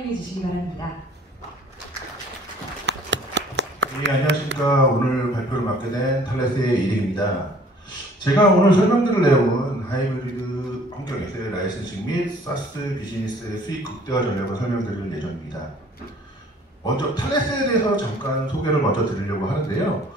설명해 주시기 바랍니다. 네, 안녕하십니까. 오늘 발표를 맡게 된 탈레스의 이익입니다. 제가 오늘 설명드릴 내용은 하이브리드 환경에서의 라이센싱 및 사스 비즈니스의 수익 극대화 전략을 설명드릴 예정입니다. 먼저 탈레스에 대해서 잠깐 소개를 먼저 드리려고 하는데요.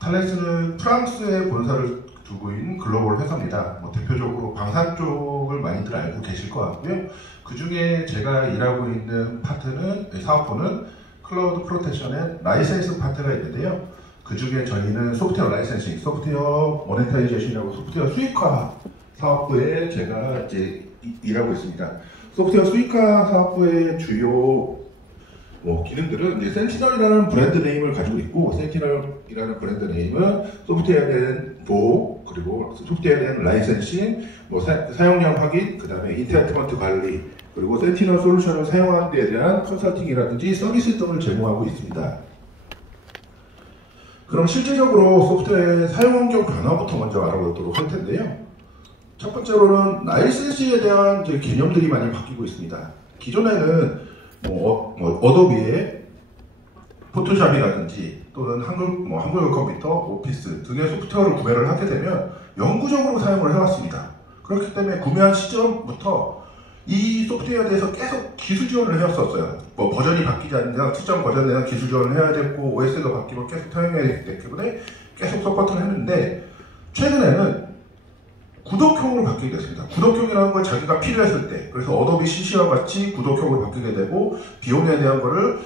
탈레스는 프랑스에 본사를 두고 있는 글로벌 회사입니다. 대표적으로 방산 쪽을 많이들 알고 계실 것 같고요. 그 중에 제가 일하고 있는 파트는, 사업부는 클라우드 프로텍션의 라이센스 파트가 있는데요. 그 중에 저희는 소프트웨어 라이센싱, 소프트웨어 모네타이제이션이라고 소프트웨어 수익화 사업부에 제가 이제 일하고 있습니다. 소프트웨어 수익화 사업부의 주요 기능들은 이제 센티널이라는 브랜드 네임을 가지고 있고, 센티널이라는 브랜드 네임은 소프트웨어에 대한 보호, 그리고 소프트웨어에 대한 라이센싱, 사용량 확인, 그 다음에 인텐트먼트 관리, 그리고 센티널 솔루션을 사용하는 데에 대한 컨설팅이라든지 서비스 등을 제공하고 있습니다. 그럼 실질적으로 소프트웨어의 사용 환경 변화부터 먼저 알아보도록 할 텐데요. 첫 번째로는 라이센스에 대한 이제 개념들이 많이 바뀌고 있습니다. 기존에는 어도비의 포토샵이라든지 또는 한글 컴퓨터, 오피스 등의 소프트웨어를 구매를 하게 되면 영구적으로 사용을 해왔습니다. 그렇기 때문에 구매한 시점부터 이 소프트웨어에 대해서 계속 기술 지원을 해왔었어요. 버전이 바뀌지 않는 이상 특정 버전에 대한 기술 지원을 해야 됐고, OS가 바뀌면 계속 사용해야 되기 때문에 계속 서포트를 했는데, 최근에는 구독형으로 바뀌게 됐습니다. 구독형이라는 걸 자기가 필요했을 때, 그래서 어도비 CC와 같이 구독형으로 바뀌게 되고, 비용에 대한 거를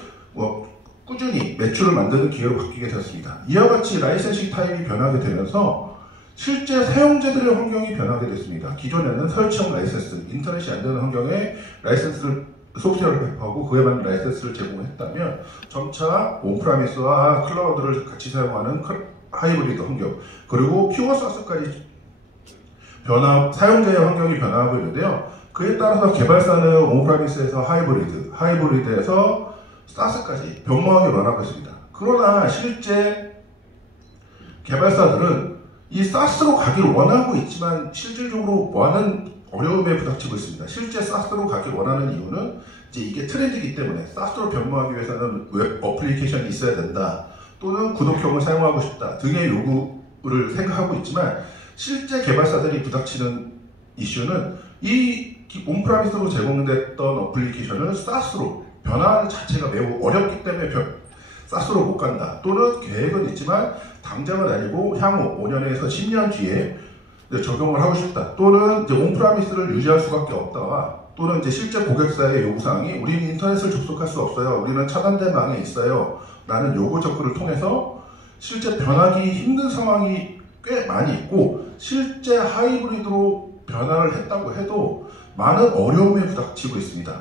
꾸준히 매출을 만드는 기회로 바뀌게 되었습니다. 이와 같이 라이센싱 타입이 변하게 되면서 실제 사용자들의 환경이 변하게 됐습니다. 기존에는 설치형 라이센스, 인터넷이 안 되는 환경에 라이센스를, 소프트웨어를 배포하고 그에 맞는 라이센스를 제공했다면, 점차 온프라미스와 클라우드를 같이 사용하는 하이브리드 환경, 그리고 퓨어 사스까지 사용자의 환경이 변화하고 있는데요. 그에 따라서 개발사는 온프라미스에서 하이브리드에서 사스까지 변모하게 변하고 있습니다. 그러나 실제 개발사들은 이 사스로 가기를 원하고 있지만 실질적으로 많은 어려움에 부닥치고 있습니다. 실제 사스로 가길 원하는 이유는 이제 이게 트렌드이기 때문에 사스로 변모하기 위해서는 웹 어플리케이션이 있어야 된다, 또는 구독형을 사용하고 싶다 등의 요구를 생각하고 있지만, 실제 개발사들이 부닥치는 이슈는 이 온프라미스로 제공됐던 어플리케이션을 사스로 변화하는 자체가 매우 어렵기 때문에 사스로 못 간다, 또는 계획은 있지만 당장은 아니고 향후 5년에서 10년 뒤에 적용을 하고 싶다, 또는 이제 온프라미스를 유지할 수밖에 없다, 또는 이제 실제 고객사의 요구사항이 우리는 인터넷을 접속할 수 없어요, 우리는 차단된 망에 있어요 라는 요구 접근을 통해서 실제 변하기 힘든 상황이 꽤 많이 있고, 실제 하이브리드로 변화를 했다고 해도 많은 어려움에 부닥치고 있습니다.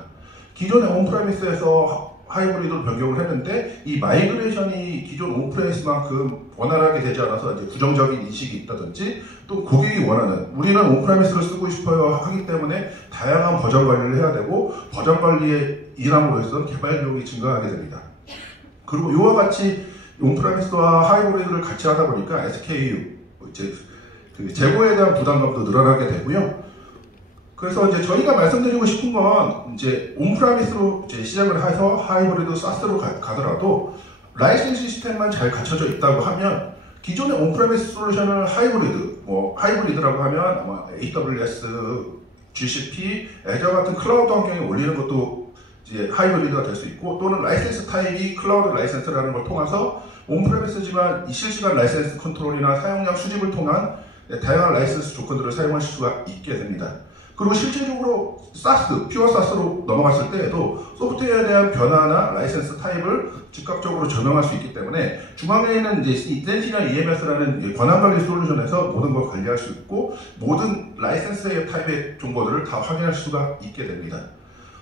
기존의 온프라미스에서 하이브리드로 변경을 했는데 이 마이그레이션이 기존 온프라미스만큼 원활하게 되지 않아서 이제 부정적인 인식이 있다든지, 또 고객이 원하는, 우리는 온프라미스를 쓰고 싶어요 하기 때문에 다양한 버전 관리를 해야 되고, 버전 관리에 인함으로써 개발 비용이 증가하게 됩니다. 그리고 이와 같이 온프라미스와 하이브리드를 같이 하다 보니까 SKU, 재고에 대한 부담감도 늘어나게 되고요. 그래서 이제 저희가 말씀드리고 싶은 건, 이제 온프라미스로 시작을 해서 하이브리드 사스로 가더라도 라이센싱 시스템만 잘 갖춰져 있다고 하면, 기존의 온프라미스 솔루션을 하이브리드라고 하면 AWS, GCP, 애저 같은 클라우드 환경에 올리는 것도 이제 하이브리드가 될 수 있고, 또는 라이센스 타입이 클라우드 라이센스라는 걸 통해서 온프레미스지만 실시간 라이센스 컨트롤이나 사용량 수집을 통한 다양한 라이센스 조건들을 사용하실 수가 있게 됩니다. 그리고 실질적으로 사스, 퓨어 사스로 넘어갔을 때에도 소프트웨어에 대한 변화나 라이센스 타입을 즉각적으로 적용할 수 있기 때문에, 중앙에 있는 이제 센티널 EMS라는 권한관리 솔루션에서 모든 걸 관리할 수 있고, 모든 라이센스의 타입의 정보들을 다 확인할 수가 있게 됩니다.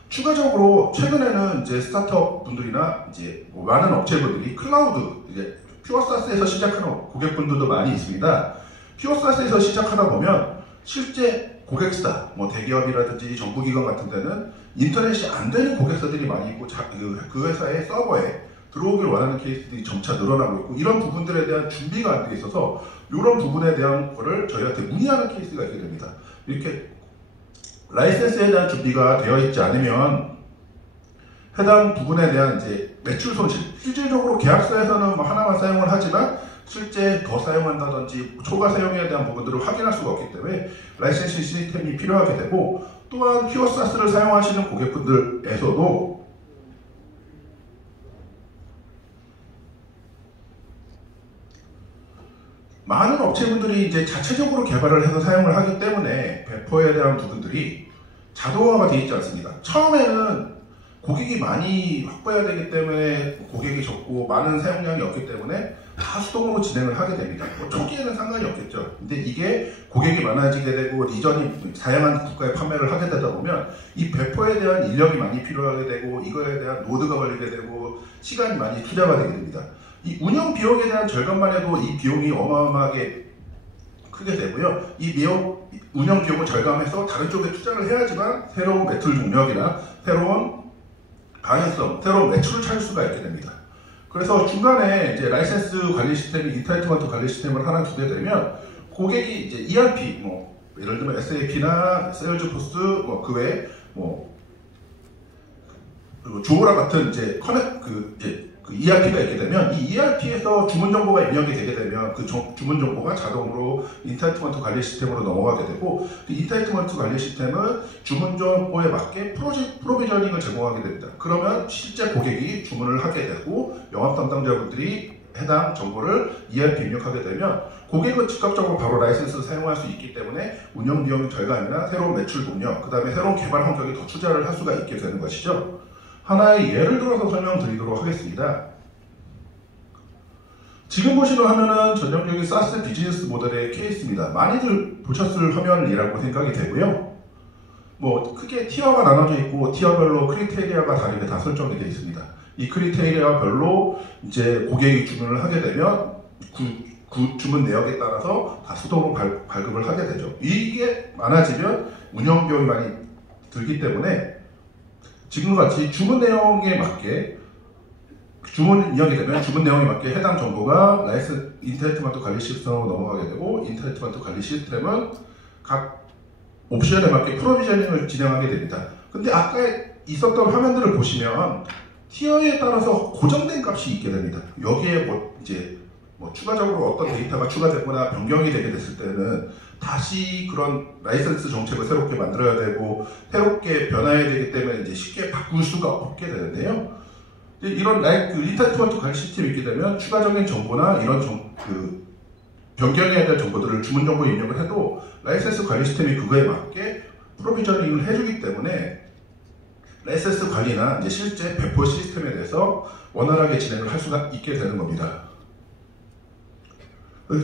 추가적으로 최근에는 이제 스타트업 분들이나 이제 많은 업체분들이 클라우드, 이제 퓨어사스에서 시작하는 고객분들도 많이 있습니다. 퓨어사스에서 시작하다 보면 실제 고객사, 대기업이라든지 정부기관 같은 데는 인터넷이 안 되는 고객사들이 많이 있고, 그 회사의 서버에 들어오길 원하는 케이스들이 점차 늘어나고 있고, 이런 부분들에 대한 준비가 안 돼 있어서 이런 부분에 대한 거를 저희한테 문의하는 케이스가 있게 됩니다. 이렇게 라이센스에 대한 준비가 되어 있지 않으면 해당 부분에 대한 이제 매출 손실, 실질적으로 계약서에서는 뭐 하나만 사용을 하지만 실제 더 사용한다든지 초과 사용에 대한 부분들을 확인할 수가 없기 때문에 라이센싱 시스템이 필요하게 되고, 또한 퓨어 사스를 사용하시는 고객분들에서도 많은 업체분들이 이제 자체적으로 개발을 해서 사용을 하기 때문에 배포에 대한 부분들이 자동화가 되어 있지 않습니다. 처음에는 고객이 많이 확보해야 되기 때문에 고객이 적고 많은 사용량이 없기 때문에 다 수동으로 진행을 하게 됩니다. 뭐 초기에는 상관이 없겠죠. 근데 이게 고객이 많아지게 되고 리전이 다양한 국가에 판매를 하게 되다 보면 이 배포에 대한 인력이 많이 필요하게 되고 이거에 대한 노드가 걸리게 되고 시간이 많이 투자가 되게 됩니다. 이 운영 비용에 대한 절감만 해도 이 비용이 어마어마하게 크게 되고요. 이 운영 비용을 절감해서 다른 쪽에 투자를 해야지만 새로운 매출 동력이나 새로운 가능성, 새로운 매출을 찾을 수가 있게 됩니다. 그래서 중간에 이제 라이센스 관리 시스템이 인타이트먼트 관리 시스템을 하나 두게 되면 고객이 이제 ERP, 뭐 예를 들면 SAP나 세일즈포스, 뭐 그 외에 뭐 그리고 주오라 같은 이제 그 ERP가 있게 되면 이 ERP에서 주문 정보가 입력이 되게 되면 그 주문 정보가 자동으로 인타이트먼트 관리 시스템으로 넘어가게 되고, 그 인타이트먼트 관리 시스템은 주문 정보에 맞게 프로비저닝을 제공하게 됩니다. 그러면 실제 고객이 주문을 하게 되고 영업 담당자분들이 해당 정보를 ERP 입력하게 되면 고객은 즉각적으로 바로 라이센스를 사용할 수 있기 때문에 운영 비용 절감이나 새로운 매출 동력, 그 다음에 새로운 개발 환경에 더 투자를 할 수가 있게 되는 것이죠. 하나의 예를 들어서 설명드리도록 하겠습니다. 지금 보시는 화면은 전형적인 SaaS 비즈니스 모델의 케이스입니다. 많이들 보셨을 화면이라고 생각이 되고요. 뭐 크게 티어가 나눠져 있고 티어별로 크리테리아가 다르게 다 설정이 되어 있습니다. 이 크리테리아별로 이제 고객이 주문을 하게 되면 그 주문 내역에 따라서 다 수동으로 발급을 하게 되죠. 이게 많아지면 운영 비용이 많이 들기 때문에 지금과 같이 주문 내용에 맞게 주문 인용이 되면 주문 내용에 맞게 해당 정보가 인타이트먼트 관리 시스템으로 넘어가게 되고, 인타이트먼트 관리 시스템은 각 옵션에 맞게 프로비저닝을 진행하게 됩니다. 근데 아까 있었던 화면들을 보시면 티어에 따라서 고정된 값이 있게 됩니다. 여기에 뭐 추가적으로 어떤 데이터가 추가되거나 변경이 되게 됐을 때는 다시 그런 라이센스 정책을 새롭게 만들어야 되고 새롭게 변화해야 되기 때문에 이제 쉽게 바꿀 수가 없게 되는데요. 이런 인타이트먼트 관리 시스템이 있게 되면 추가적인 정보나 이런 변경해야 될 정보들을 주문 정보 입력을 해도 라이센스 관리 시스템이 그거에 맞게 프로비저닝을 해주기 때문에 라이센스 관리나 이제 실제 배포 시스템에 대해서 원활하게 진행을 할 수가 있게 되는 겁니다.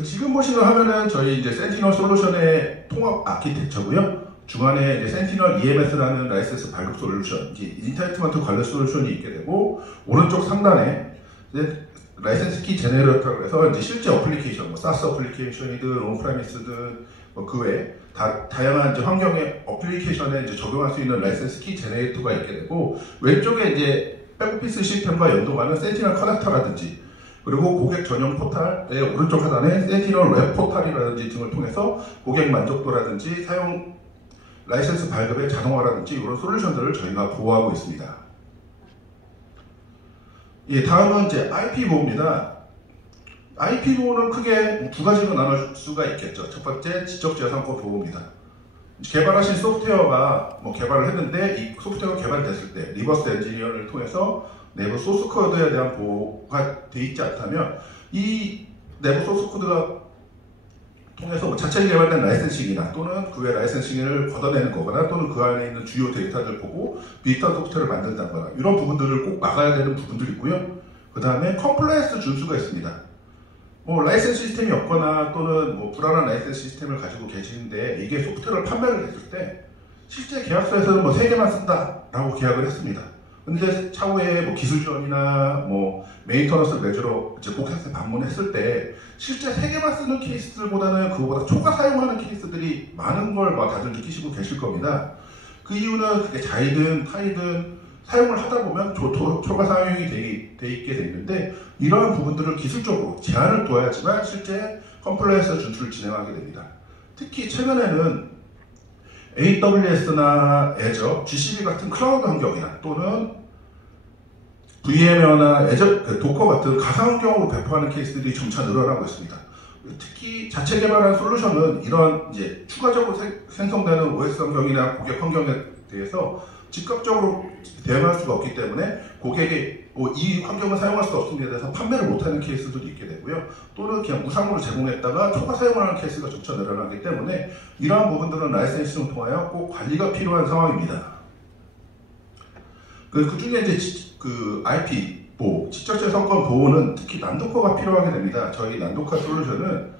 지금 보시는 화면은 저희 이제 센티널 솔루션의 통합 아키텍처고요. 중간에 이제 센티널 EMS라는 라이센스 발급 솔루션, 이제 인타이트먼트 관리 솔루션이 있게 되고, 오른쪽 상단에 이제 라이센스 키 제네레이터로 해서 이제 실제 어플리케이션, 뭐 사스 어플리케이션이든 온프레미스든 뭐 그 외에 다양한 이제 환경의 어플리케이션에 이제 적용할 수 있는 라이센스 키 제네레이터가 있게 되고, 왼쪽에 이제 백오피스 시스템과 연동하는 센티널 커넥터라든지, 그리고 고객 전용 포탈의 오른쪽 하단에 센티널 웹 포탈이라든지 등을 통해서 고객 만족도라든지 사용 라이센스 발급의 자동화라든지 이런 솔루션들을 저희가 보호하고 있습니다. 예, 다음은 이제 IP 보호입니다. IP 보호는 크게 두 가지로 나눌 수가 있겠죠. 첫 번째, 지적재산권 보호입니다. 개발하신 소프트웨어가 개발을 했는데 이 소프트웨어가 개발됐을 때 리버스 엔지니어를 통해서 내부 소스 코드에 대한 보호가 되어 있지 않다면 이 내부 소스 코드가 통해서 자체 개발된 라이센싱이나 또는 그 외 라이센싱을 걷어내는 거거나 또는 그 안에 있는 주요 데이터를 보고 비슷한 소프트웨어를 만든다거나 이런 부분들을 꼭 막아야 되는 부분들이 있고요. 그 다음에 컴플라이언스 준수가 있습니다. 라이센스 시스템이 없거나 또는 불안한 라이센스 시스템을 가지고 계시는데 이게 소프트웨어를 판매를 했을 때 실제 계약서에서는 3개만 쓴다라고 계약을 했습니다. 근데 차후에 기술 지원이나 메인터넌스 매주로 이제 고객한테 방문했을 때 실제 3개만 쓰는 케이스들보다는 그거보다 초과 사용하는 케이스들이 많은 걸 다들 느끼시고 계실 겁니다. 그 이유는 그게 자이든 타이든 사용을 하다 보면 초과 사용이 돼 있게 되는데 이러한 부분들을 기술적으로 제한을 둬야지만 실제 컴플라이언스 준수를 진행하게 됩니다. 특히 최근에는 AWS나 Azure, GCP 같은 클라우드 환경이나 또는 VMware나 도커 같은 가상환경으로 배포하는 케이스들이 점차 늘어나고 있습니다. 특히 자체 개발한 솔루션은 이런 이제 추가적으로 생성되는 OS 환경이나 고객 환경에 대해서 즉각적으로 대응할 수가 없기 때문에 고객이 이 환경을 사용할 수 없음에 대해서 판매를 못하는 케이스들도 있게 되고요. 또는 그냥 무상으로 제공했다가 초과 사용하는 케이스가 점차 늘어나기 때문에 이러한 부분들은 라이센싱을 통하여 꼭 관리가 필요한 상황입니다. 그 중에 이제 그 IP 직접적 성권 보호는 특히 난도커가 필요하게 됩니다. 저희 난도커 솔루션은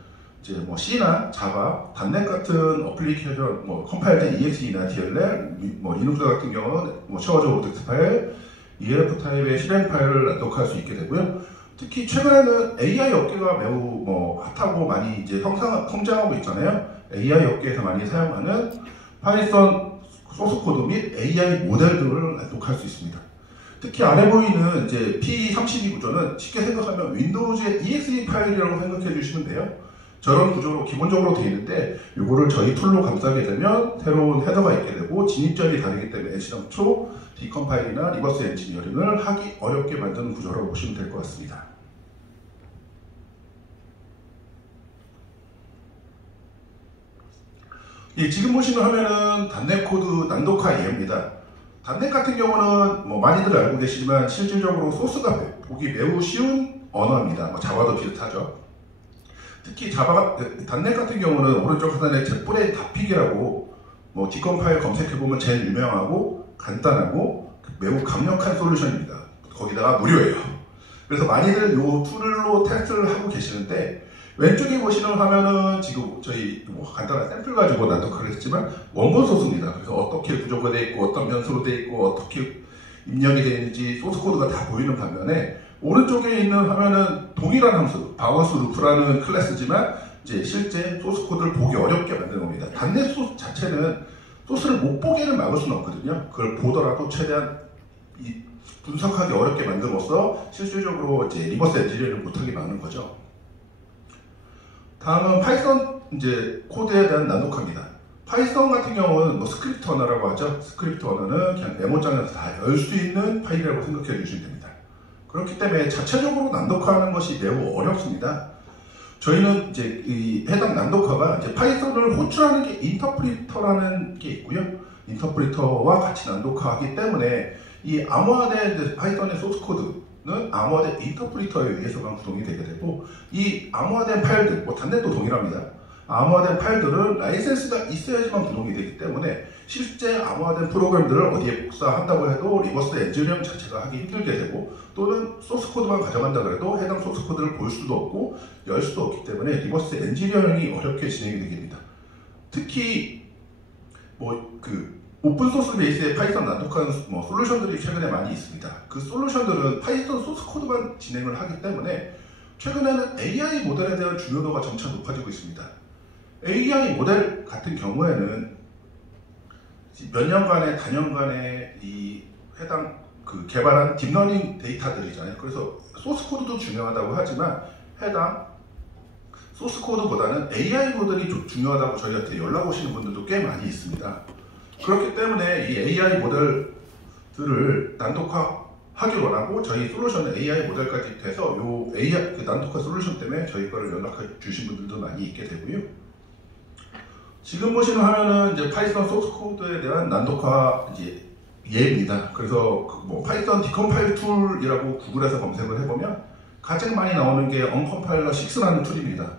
이제 뭐 C나 자바, 단넷 같은 어플리케이션, 컴파일된 EXE나 DLL, 리눅스 같은 경우는 샤워적 오브젝트 파일, ELF 타입의 실행 파일을 난독할 수 있게 되고요. 특히 최근에는 AI 업계가 매우 핫하고 많이 이제 성장하고 있잖아요. AI 업계에서 많이 사용하는 파이썬 소스 코드 및 AI 모델들을 난독할 수 있습니다. 특히 아래 보이는 이제 P32 구조는 쉽게 생각하면 윈도우즈의 exe 파일이라고 생각해 주시면 돼요. 저런 구조로 기본적으로 되어 있는데 이거를 저희 툴로 감싸게 되면 새로운 헤더가 있게 되고 진입점이 다르기 때문에 애시당초 디컴파일이나 리버스 엔지니어링을 하기 어렵게 만드는 구조라고 보시면 될 것 같습니다. 예, 지금 보시는 화면은 단넷 코드 난독화 예입니다. 단넷 같은 경우는 많이들 알고 계시지만 실질적으로 소스가 보기 매우 쉬운 언어입니다. 자바도 비슷하죠. 특히 단넷 같은 경우는 오른쪽 하단에 젯브레인 다픽이라고 디컴파일 검색해보면 제일 유명하고 간단하고 매우 강력한 솔루션입니다. 거기다가 무료예요. 그래서 많이들 이 툴로 테스트를 하고 계시는데 왼쪽에 보시는 화면은 지금 저희 간단한 샘플 가지고 난독화를 했지만 원본 소스입니다. 그래서 어떻게 구조가 되어 있고 어떤 변수로 되어 있고 어떻게 입력이 되어 있는지 소스 코드가 다 보이는 반면에 오른쪽에 있는 화면은 동일한 함수 바운스 루프라는 클래스지만 이제 실제 소스 코드를 보기 어렵게 만드는 겁니다. 단넷 소스 자체는 소스를 못 보게는 막을 수는 없거든요. 그걸 보더라도 최대한 분석하기 어렵게 만듦으로써 실질적으로 이제 리버스 엔지니어링을 못하게 막는 거죠. 다음은 파이썬 이제 코드에 대한 난독화입니다. 파이썬 같은 경우는 스크립트 언어라고 하죠. 스크립트 언어는 그냥 메모장에서 다 열 수 있는 파일이라고 생각해 주시면 됩니다. 그렇기 때문에 자체적으로 난독화하는 것이 매우 어렵습니다. 저희는 이제 이 해당 난독화가 이제 파이썬을 호출하는 게 인터프리터라는 게 있고요. 인터프리터와 같이 난독화하기 때문에 이 암호화된 파이썬의 소스 코드는 암호화된 인터프리터에 의해서만 구동이 되게 되고 이 암호화된 파일들, 단넷도 동일합니다. 암호화된 파일들은 라이센스가 있어야지만 구동이 되기 때문에 실제 암호화된 프로그램들을 어디에 복사한다고 해도 리버스 엔지니어링 자체가 하기 힘들게 되고 또는 소스 코드만 가져간다 그래도 해당 소스 코드를 볼 수도 없고 열 수도 없기 때문에 리버스 엔지니어링이 어렵게 진행이 되게 됩니다. 특히 오픈소스 베이스의 파이썬 난독한 솔루션들이 최근에 많이 있습니다. 그 솔루션들은 파이썬 소스 코드만 진행을 하기 때문에 최근에는 AI 모델에 대한 중요도가 점차 높아지고 있습니다. AI 모델 같은 경우에는 몇 년간의 단연간의 이 해당 개발한 딥러닝 데이터들이잖아요. 그래서 소스 코드도 중요하다고 하지만 해당 소스 코드보다는 AI 모델이 좀 중요하다고 저희한테 연락 오시는 분들도 꽤 많이 있습니다. 그렇기 때문에 이 AI 모델들을 난독화하기 원하고 저희 솔루션은 AI 모델까지 돼서 이 AI 난독화 솔루션 때문에 저희 거를 연락해 주신 분들도 많이 있게 되고요. 지금 보시는 화면은 이제 파이썬 소스 코드에 대한 난독화 이제 예입니다. 그래서 파이썬 디컴파일 툴이라고 구글에서 검색을 해보면 가장 많이 나오는 게 언컴파일러 6라는 툴입니다.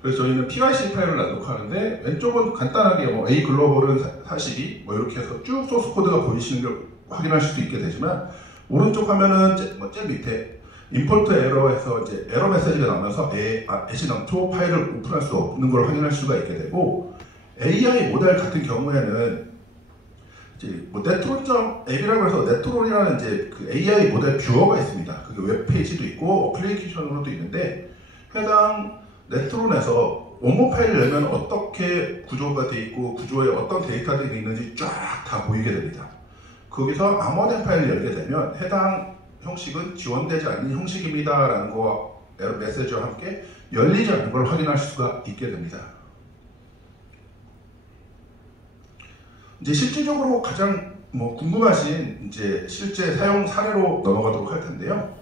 그래서 저희는 PYC 파일을 난독화하는데 왼쪽은 간단하게 A 글로벌은 42 이렇게 해서 쭉 소스 코드가 보이시는 걸 확인하실 수 있게 되지만 오른쪽 화면은 제일 밑에 임포트 에러에서 이제 에러 메시지가 나오면서 애시당초 파일을 오픈할 수 없는 걸 확인할 수가 있게 되고 AI 모델 같은 경우에는 이제 네트론.app이라고 해서 네트론이라는 이제 AI 모델 뷰어가 있습니다. 그게 웹페이지도 있고 어플리케이션으로도 있는데 해당 네트론에서 원본 파일을 열면 어떻게 구조가 되어 있고 구조에 어떤 데이터들이 있는지 쫙 다 보이게 됩니다. 거기서 암호화된 파일을 열게 되면 해당 형식은 지원되지 않는 형식입니다 라는 거와 에러 메시지와 함께 열리지 않는 걸 확인할 수가 있게 됩니다. 이제 실질적으로 가장 뭐 궁금하신 이제 실제 사용 사례로 넘어가도록 할 텐데요.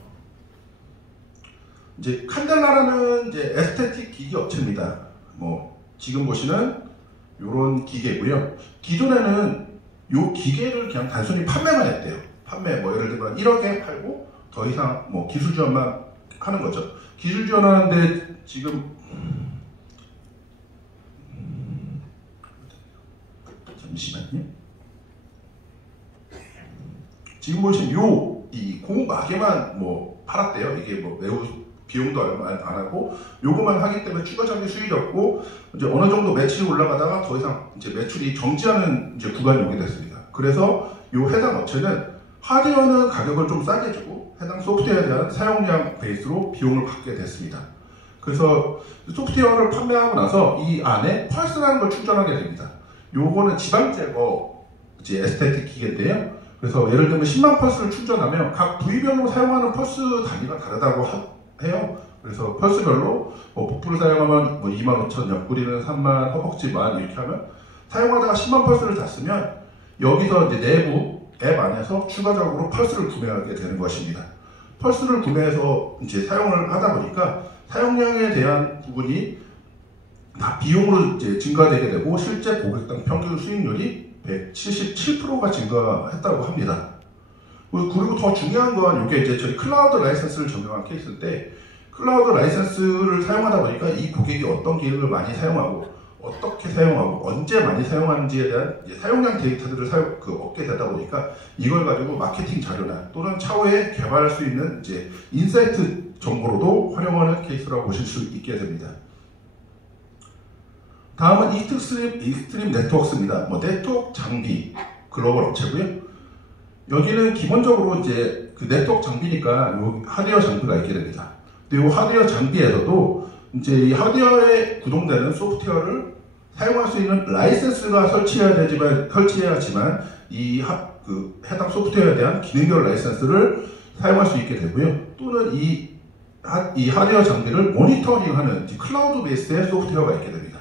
이제 칸델라라는 이제 에스테틱 기기 업체입니다. 뭐 지금 보시는 이런 기계고요. 기존에는 이 기계를 그냥 단순히 판매만 했대요. 판매 뭐 예를 들면 1억에 팔고 더 이상 뭐 기술 지원만 하는 거죠. 기술 지원하는데 지금 잠시만요. 지금 보시면 이 공마개만 뭐 팔았대요. 이게 뭐 매우 비용도 얼마 안 하고 요것만 하기 때문에 추가적인 수익이 없고 이제 어느 정도 매출이 올라가다가 더 이상 이제 매출이 정지하는 이제 구간이 오게 됐습니다. 그래서 요 해당 업체는 하드웨어는 가격을 좀 싸게 주고 해당 소프트웨어에 대한 사용량 베이스로 비용을 받게 됐습니다. 그래서 소프트웨어를 판매하고 나서 이 안에 펄스라는 걸 충전하게 됩니다. 요거는 지방 제거 이제 에스테틱 기계인데요. 그래서 예를 들면 10만 펄스를 충전하면 각 부위별로 사용하는 펄스 단위가 다르다고 해요. 그래서 펄스별로 뭐 복부를 사용하면 뭐 25,000, 옆구리는 3만, 허벅지 10,000 이렇게 하면 사용하다가 10만 펄스를 다 쓰면 여기서 이제 내부 앱 안에서 추가적으로 펄스를 구매하게 되는 것입니다. 펄스를 구매해서 이제 사용을 하다 보니까 사용량에 대한 부분이 다 비용으로 이제 증가되게 되고 실제 고객당 평균 수익률이 177%가 증가했다고 합니다. 그리고 더 중요한 건 이게 이제 저희 클라우드 라이센스를 적용한 케이스인데 클라우드 라이센스를 사용하다 보니까 이 고객이 어떤 기능을 많이 사용하고 어떻게 사용하고 언제 많이 사용하는지에 대한 사용량 데이터들을 얻게 되다 보니까 이걸 가지고 마케팅 자료나 또는 차후에 개발할 수 있는 이제 인사이트 정보로도 활용하는 케이스라고 보실 수 있게 됩니다. 다음은 익스트림 네트워크스입니다. 뭐 네트워크 장비 글로벌 업체고요. 여기는 기본적으로 이제 그 네트워크 장비니까 요 하드웨어 장비가 있게 됩니다. 근데 이 하드웨어 장비에서도 이제 이 하드웨어에 구동되는 소프트웨어를 사용할 수 있는 라이센스가 설치해야지만 이 해당 소프트웨어에 대한 기능별 라이센스를 사용할 수 있게 되고요. 또는 이 하드웨어 장비를 모니터링하는 클라우드 베이스의 소프트웨어가 있게 됩니다.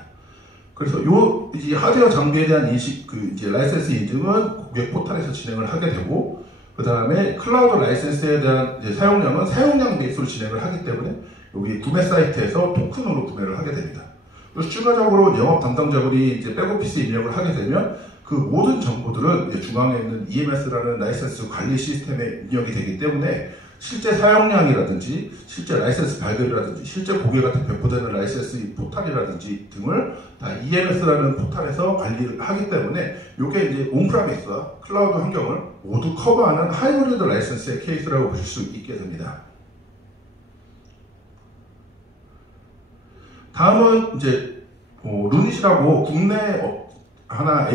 그래서 이 하드웨어 장비에 대한 이제 라이센스 인증은 고객 포탈에서 진행을 하게 되고, 그 다음에 클라우드 라이센스에 대한 이제 사용량은 사용량 베이스로 진행을 하기 때문에 여기 구매 사이트에서 토큰으로 구매를 하게 됩니다. 그래서 추가적으로 영업 담당자분이 이제 백오피스 입력을 하게 되면 그 모든 정보들은 중앙에 있는 EMS라는 라이센스 관리 시스템에 입력이 되기 때문에 실제 사용량이라든지 실제 라이센스 발급이라든지 실제 고객한테 배포되는 라이센스 포탈이라든지 등을 다 EMS라는 포탈에서 관리를 하기 때문에 이게 이제 온프라미스와 클라우드 환경을 모두 커버하는 하이브리드 라이센스의 케이스라고 보실 수 있게 됩니다. 다음은 이제 루닛이라고 국내 하나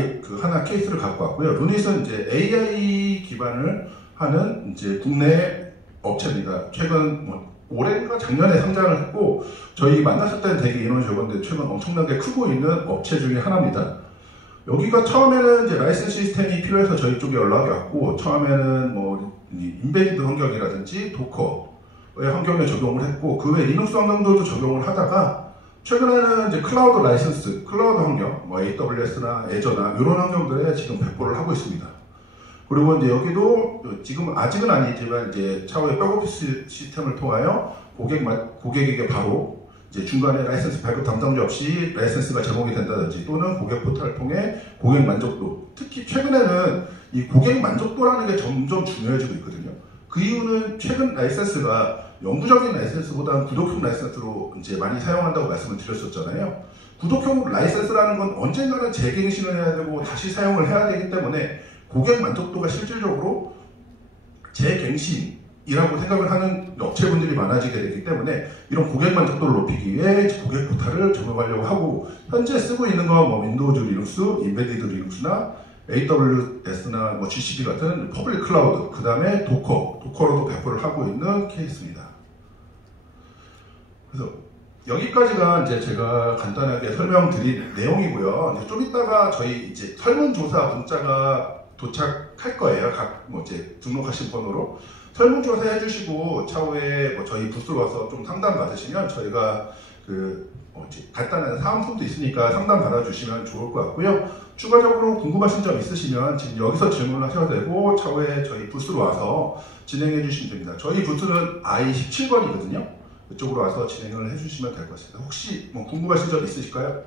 케이스를 갖고 왔고요. 루닛은 이제 AI 기반을 하는 이제 국내 업체입니다. 최근 올해인가 작년에 상장을 했고 저희 만났을 때는 되게 인원이 적었는데 최근 엄청나게 크고 있는 업체 중에 하나입니다. 여기가 처음에는 이제 라이센스 시스템이 필요해서 저희 쪽에 연락이 왔고 처음에는 뭐 인베디드 환경이라든지 도커의 환경에 적용을 했고 그 외 리눅스 환경들도 적용을 하다가 최근에는 이제 클라우드 라이센스, 클라우드 환경, 뭐 AWS나 애저나 이런 환경들에 지금 배포를 하고 있습니다. 그리고 이제 여기도 지금 아직은 아니지만 이제 차후에 백오피스 시스템을 통하여 고객에게 바로 이제 중간에 라이센스 발급 담당자 없이 라이센스가 제공이 된다든지 또는 고객 포탈을 통해 고객 만족도, 특히 최근에는 이 고객 만족도라는 게 점점 중요해지고 있거든요. 그 이유는 최근 라이센스가 영구적인 라이센스보다는 구독형 라이센스로 이제 많이 사용한다고 말씀을 드렸었잖아요. 구독형 라이센스라는 건 언젠가는 재갱신을 해야 되고 다시 사용을 해야 되기 때문에 고객 만족도가 실질적으로 재갱신이라고 생각을 하는 업체분들이 많아지게 되기 때문에 이런 고객 만족도를 높이기 위해 고객 포탈을 적용하려고 하고 현재 쓰고 있는 건 뭐 윈도우즈 리눅스, 인베디드 리눅스나 AWS나 뭐 GCP 같은 퍼블릭 클라우드, 그 다음에 도커로도 배포를 하고 있는 케이스입니다. 그래서 여기까지가 이제 제가 간단하게 설명드린 내용이고요. 이제 좀 이따가 저희 이제 설문조사 문자가 도착할 거예요. 각 뭐 이제 등록하신 번호로 설문조사 해주시고 차후에 뭐 저희 부스로 와서 좀 상담 받으시면 저희가 간단한 사은품도 있으니까 상담 받아주시면 좋을 것 같고요. 추가적으로 궁금하신 점 있으시면 지금 여기서 질문을 하셔도 되고 차후에 저희 부스로 와서 진행해 주시면 됩니다. 저희 부스는 I17번이거든요. 이쪽으로 와서 진행을 해주시면 될 것 같습니다. 혹시 뭐 궁금하신 점 있으실까요?